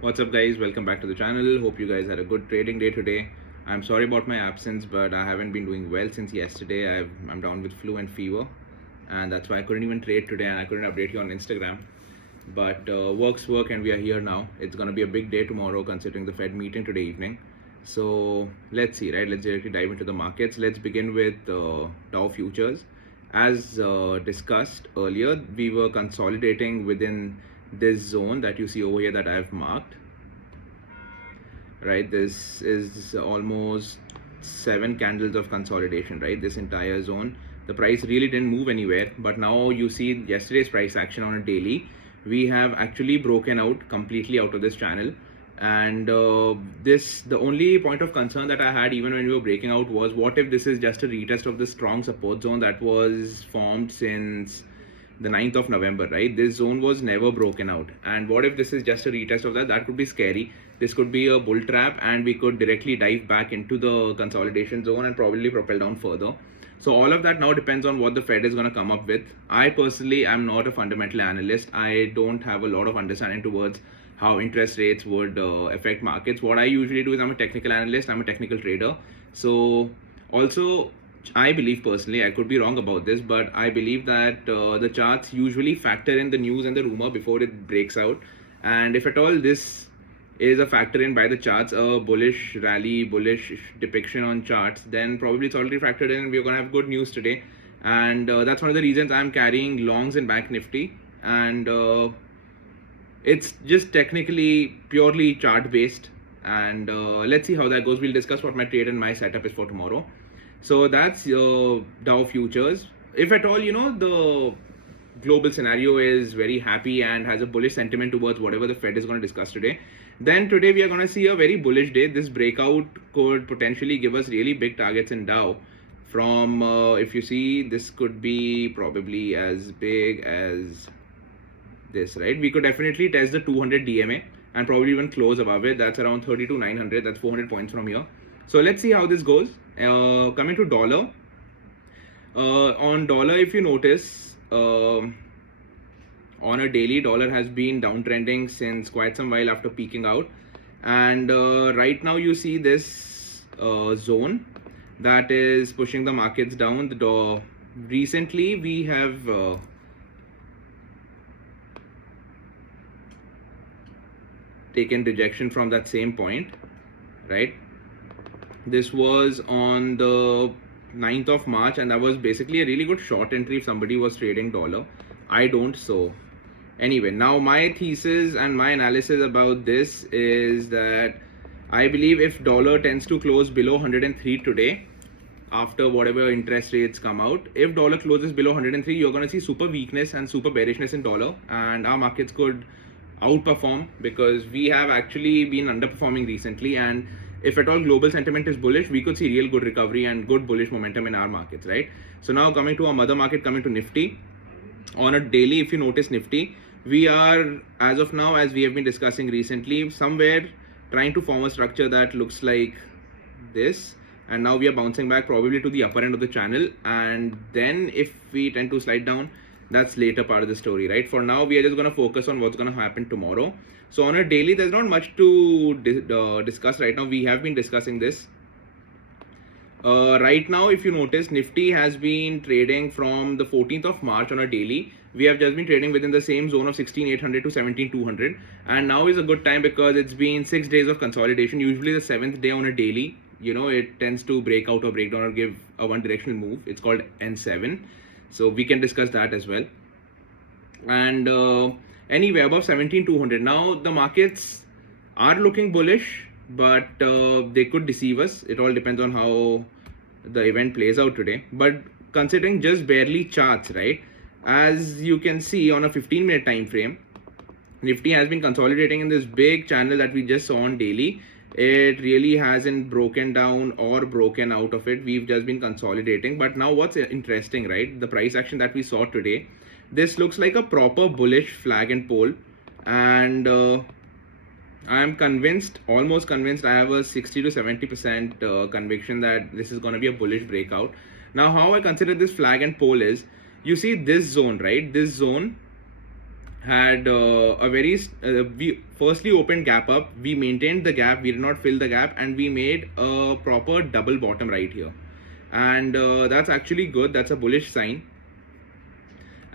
What's up guys, welcome back to the channel. Hope you guys had a good trading day today. I'm sorry about my absence, but I haven't been doing well since yesterday. I'm down with flu and fever, and that's why I couldn't even trade today and I couldn't update you on Instagram. But work's work and we are here now. It's gonna be a big day tomorrow considering the Fed meeting today evening. So let's see, right? Let's directly dive into the markets. Let's begin with Dow futures. As discussed earlier, we were consolidating within this zone that you see over here that I have marked, right? This is almost 7 candles of consolidation, right? This entire zone, the price really didn't move anywhere, but now you see yesterday's price action on a daily. We have actually broken out completely out of this channel, and the only point of concern that I had even when we were breaking out was, what if this is just a retest of the strong support zone that was formed since the 9th of November, right? This zone was never broken out, and what if this is just a retest of that? That could be scary. This could be a bull trap, and we could directly dive back into the consolidation zone and probably propel down further. So all of that now depends on what the Fed is going to come up with. I personally am not a fundamental analyst. I don't have a lot of understanding towards how interest rates would affect markets. What I usually do is, I'm a technical analyst, I'm a technical trader. So also, I believe personally, I could be wrong about this, but I believe that the charts usually factor in the news and the rumor before it breaks out. And if at all this is a factor in by the charts, a bullish rally, bullish depiction on charts, then probably it's already factored in. We're going to have good news today. And that's one of the reasons I'm carrying longs in Banknifty. And it's just technically purely chart based. And let's see how that goes. We'll discuss what my trade and my setup is for tomorrow. So that's Dow futures. If at all, the global scenario is very happy and has a bullish sentiment towards whatever the Fed is going to discuss today, then today we are going to see a very bullish day. This breakout could potentially give us really big targets in Dow. From if you see, this could be probably as big as this, right? We could definitely test the 200 DMA and probably even close above it. That's around 32,900. That's 400 points from here. So let's see how this goes. Coming to dollar. On dollar, if you notice, on a daily, dollar has been downtrending since quite some while after peaking out. And right now you see this zone that is pushing the markets down. Recently we have taken rejection from that same point, right? This was on the 9th of March, and that was basically a really good short entry if somebody was trading dollar. I don't. So anyway, now my thesis and my analysis about this is that I believe if dollar tends to close below 103 today, after whatever interest rates come out, if dollar closes below 103, you're going to see super weakness and super bearishness in dollar, and our markets could outperform because we have actually been underperforming recently. And if at all global sentiment is bullish, we could see real good recovery and good bullish momentum in our markets, right? So now coming to our mother market, coming to Nifty. On a daily, if you notice Nifty, we are, as of now, as we have been discussing recently, somewhere trying to form a structure that looks like this, and now we are bouncing back probably to the upper end of the channel. And then if we tend to slide down, that's later part of the story, right? For now, we are just going to focus on what's going to happen tomorrow. So on a daily, there's not much to discuss right now. We have been discussing this. Right now, if you notice, Nifty has been trading from the 14th of March on a daily. We have just been trading within the same zone of 16,800 to 17,200. And now is a good time because it's been 6 days of consolidation. Usually the 7th day on a daily, it tends to break out or break down or give a one directional move. It's called N7. So we can discuss that as well. And anyway, above 17,200. Now the markets are looking bullish, but they could deceive us. It all depends on how the event plays out today. But considering just barely charts, right? As you can see on a 15-minute time frame, Nifty has been consolidating in this big channel that we just saw on daily. It really hasn't broken down or broken out of it. We've just been consolidating. But now what's interesting, right? The price action that we saw today, this looks like a proper bullish flag and pole. And I am convinced, almost convinced, I have a 60 to 70% conviction that this is going to be a bullish breakout. Now, how I consider this flag and pole is, you see this zone, right? This zone had we firstly opened gap up, we maintained the gap, we did not fill the gap, and we made a proper double bottom right here, and that's actually good. That's a bullish sign.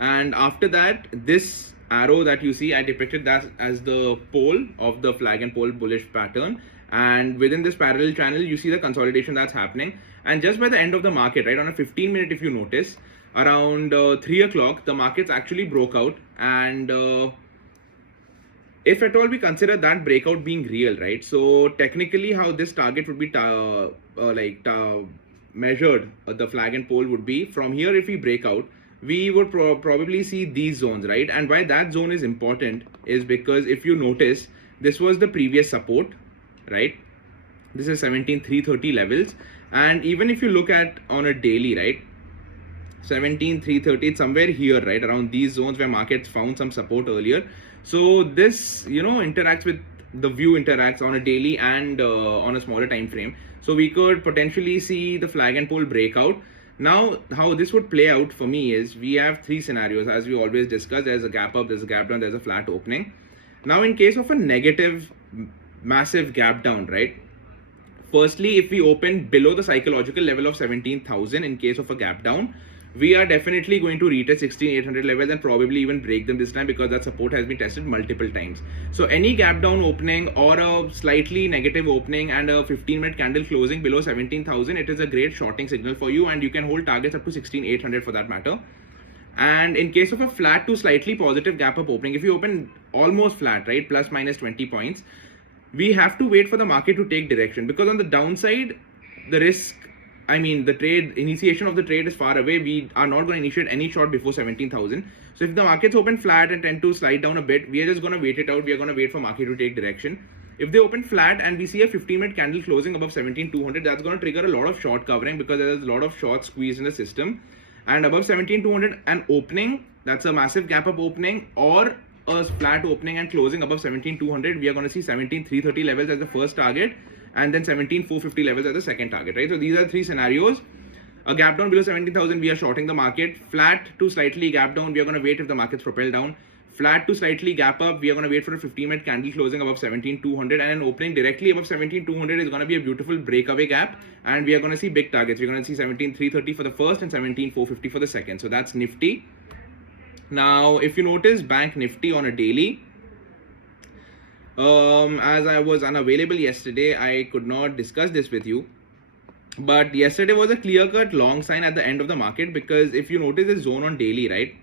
And after that, this arrow that you see, I depicted that as the pole of the flag and pole bullish pattern, and within this parallel channel you see the consolidation that's happening. And just by the end of the market, right, on a 15-minute, if you notice, around 3 o'clock, the markets actually broke out. And if at all we consider that breakout being real, right, so technically how this target would be measured, the flag and pole would be from here. If we break out, we would probably see these zones, right? And why that zone is important is because if you notice, this was the previous support, right? This is 17,330 levels. And even if you look at on a daily, right, 17,330, it's somewhere here, right, around these zones where markets found some support earlier. So this, interacts with the view, interacts on a daily and on a smaller time frame. So we could potentially see the flag and pole breakout. Now, how this would play out for me is, we have three scenarios as we always discuss. There's a gap up, there's a gap down, there's a flat opening. Now, in case of a negative, massive gap down, right, firstly, if we open below the psychological level of 17,000 in case of a gap down, we are definitely going to retest 16,800 levels and probably even break them this time, because that support has been tested multiple times. So any gap down opening or a slightly negative opening and a 15-minute candle closing below 17,000, it is a great shorting signal for you, and you can hold targets up to 16,800 for that matter. And in case of a flat to slightly positive gap up opening, if you open almost flat, right, plus minus 20 points, we have to wait for the market to take direction, because on the downside, the risk, the trade, initiation of the trade is far away. We are not going to initiate any short before 17,000. So if the markets open flat and tend to slide down a bit, we are just going to wait it out. We are going to wait for market to take direction. If they open flat and we see a 15-minute candle closing above 17,200, that's going to trigger a lot of short covering, because there's a lot of short squeeze in the system. And above 17,200 and opening, that's a massive gap up opening, or a flat opening and closing above 17,200, we are going to see 17,330 levels as the first target, and then 17,450 levels as the second target, right? So these are three scenarios. A gap down below 17,000, we are shorting the market. Flat to slightly gap down, we are going to wait if the markets propel down. Flat to slightly gap up, we are going to wait for a 15-minute candle closing above 17,200, and an opening directly above 17,200 is going to be a beautiful breakaway gap, and we are going to see big targets. We're going to see 17,330 for the first and 17,450 for the second. So that's Nifty. Now, if you notice, Banknifty on a daily, as I was unavailable yesterday, I could not discuss this with you. But yesterday was a clear-cut long sign at the end of the market, because if you notice this zone on daily, right,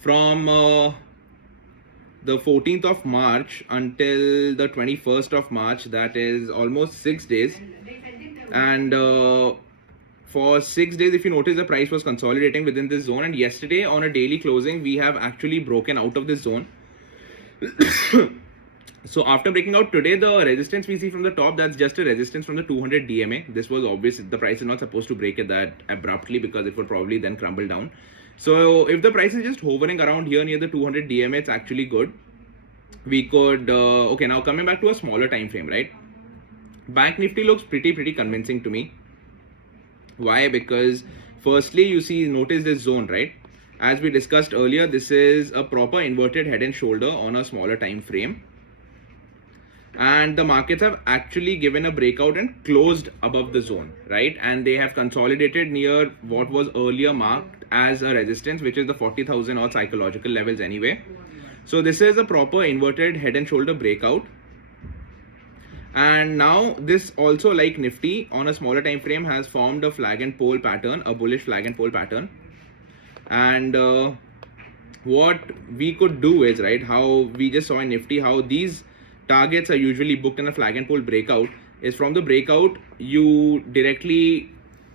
from the 14th of March until the 21st of March, that is almost 6 days. And for 6 days, if you notice, the price was consolidating within this zone. And yesterday on a daily closing, we have actually broken out of this zone. So after breaking out today, the resistance we see from the top, that's just a resistance from the 200 DMA. This was obvious. The price is not supposed to break it that abruptly, because it would probably then crumble down. So if the price is just hovering around here near the 200 DMA, it's actually good. We could, okay, now coming back to a smaller time frame, right? Banknifty looks pretty convincing to me. Why? Because firstly, notice this zone, right? As we discussed earlier, this is a proper inverted head and shoulder on a smaller time frame. And the markets have actually given a breakout and closed above the zone, right? And they have consolidated near what was earlier marked as a resistance, which is the 40,000 odd psychological levels anyway. So this is a proper inverted head and shoulder breakout. And now this also, like Nifty, on a smaller time frame has formed a flag and pole pattern, a bullish flag and pole pattern. And what we could do is, right, how we just saw in Nifty, how these targets are usually booked in a flag and pole breakout, is from the breakout you directly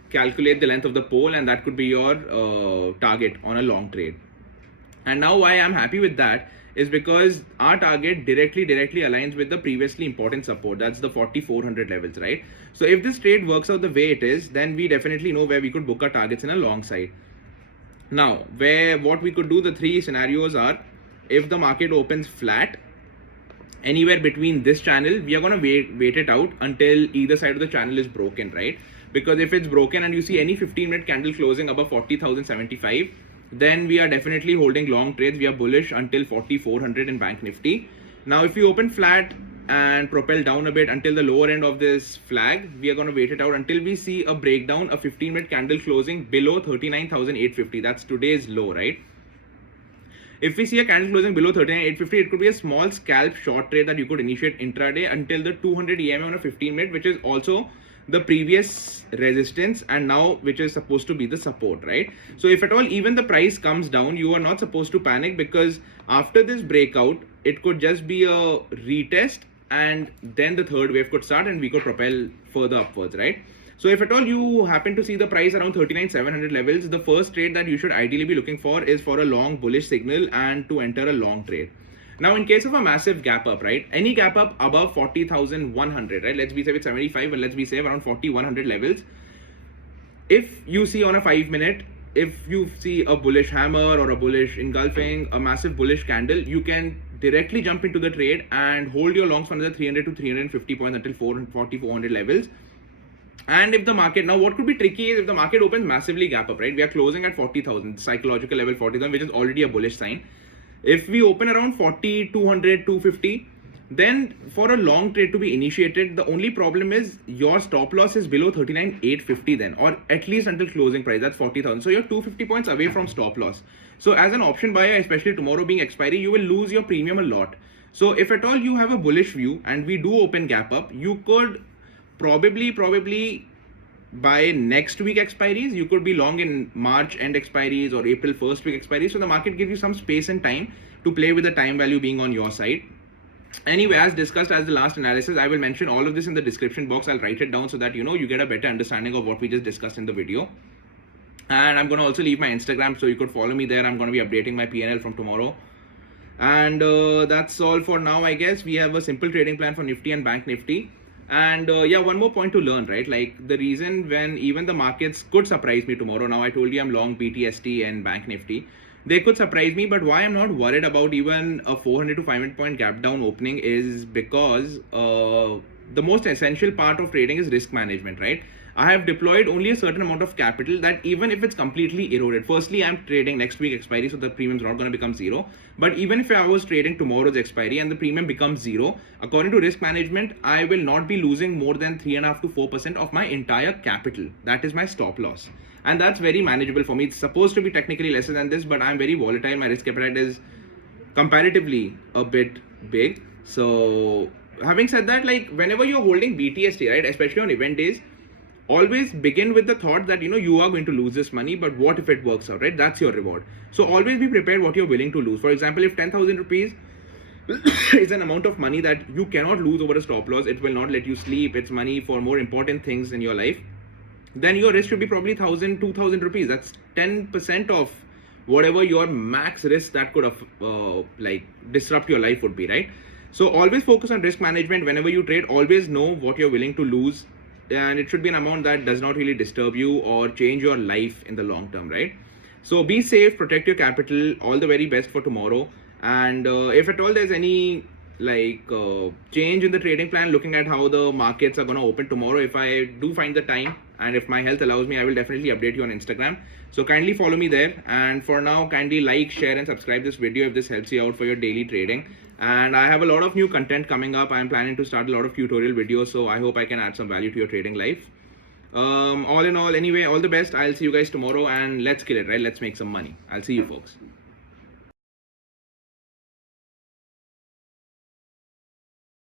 calculate the length of the pole, and that could be your target on a long trade. And now why I'm happy with that is because our target directly aligns with the previously important support, that's the 4,400 levels, right? So if this trade works out the way it is, then we definitely know where we could book our targets in a long side. Now, what we could do, the three scenarios are, if the market opens flat anywhere between this channel, we are going to wait it out until either side of the channel is broken, right? Because if it's broken and you see any 15-minute candle closing above 40,075, then we are definitely holding long trades. We are bullish until 4400 in Banknifty. Now if we open flat and propel down a bit until the lower end of this flag, we are going to wait it out until we see a breakdown, a 15-minute candle closing below 39,850. That's today's low, right? If we see a candle closing below 39,850, it could be a small scalp short trade that you could initiate intraday until the 200 EMA on a 15-minute, which is also the previous resistance and now which is supposed to be the support, right? So if at all even the price comes down, you are not supposed to panic, because after this breakout, it could just be a retest and then the third wave could start and we could propel further upwards, right? So if at all you happen to see the price around 39,700 levels, the first trade that you should ideally be looking for is for a long bullish signal and to enter a long trade. Now, in case of a massive gap up, right, any gap up above 40,100, right, let's be say with 75 and let's be say around 40,100 levels, if you see on a 5-minute, if you see a bullish hammer or a bullish engulfing, a massive bullish candle, you can directly jump into the trade and hold your longs for another 300 to 350 points until 400 levels. And if the market, now what could be tricky is if the market opens massively gap up, right, we are closing at 40,000, psychological level 40,000, which is already a bullish sign. If we open around 40, 200, 250, then for a long trade to be initiated, the only problem is your stop loss is below 39,850 then, or at least until closing price, that's 40,000. So you're 250 points away from stop loss. So as an option buyer, especially tomorrow being expiry, you will lose your premium a lot. So if at all you have a bullish view and we do open gap up, you could probably by next week expiries, you could be long in March end expiries or April 1st week expiries. So the market gives you some space and time to play with the time value being on your side. Anyway, as discussed as the last analysis, I will mention all of this in the description box. I'll write it down so that you get a better understanding of what we just discussed in the video. And I'm going to also leave my Instagram so you could follow me there. I'm going to be updating my PNL from tomorrow. And that's all for now, I guess. We have a simple trading plan for Nifty and Banknifty. And yeah, one more point to learn, right? Like the reason when even the markets could surprise me tomorrow. Now I told you I'm long BTST and Banknifty. They could surprise me, but why I'm not worried about even a 400 to 500 point gap down opening is because the most essential part of trading is risk management, right? I have deployed only a certain amount of capital that even if it's completely eroded, firstly, I'm trading next week expiry, so the premium is not going to become zero. But even if I was trading tomorrow's expiry and the premium becomes zero, according to risk management, I will not be losing more than 3.5 to 4% of my entire capital. That is my stop loss. And that's very manageable for me. It's supposed to be technically lesser than this, but I'm very volatile. My risk appetite is comparatively a bit big. So having said that, like whenever you're holding BTST, right, especially on event days, always begin with the thought that you are going to lose this money, but what if it works out, right? That's your reward. So always be prepared what you're willing to lose. For example, if 10,000 rupees is an amount of money that you cannot lose over a stop loss, it will not let you sleep, it's money for more important things in your life, then your risk should be probably 1,000, 2,000 rupees. That's 10% of whatever your max risk that could like disrupt your life would be, right? So always focus on risk management. Whenever you trade, always know what you're willing to lose, and it should be an amount that does not really disturb you or change your life in the long term, right? So be safe, protect your capital. All the very best for tomorrow. And if at all there's any change in the trading plan, looking at how the markets are going to open tomorrow, if I do find the time and if my health allows me, I will definitely update you on Instagram. So kindly follow me there. And for now, kindly like, share and subscribe this video if this helps you out for your daily trading. And I have a lot of new content coming up. I'm planning to start a lot of tutorial videos, so I hope I can add some value to your trading life. All in all, anyway, all the best. I'll see you guys tomorrow and let's kill it, right? Let's make some money. I'll see you folks.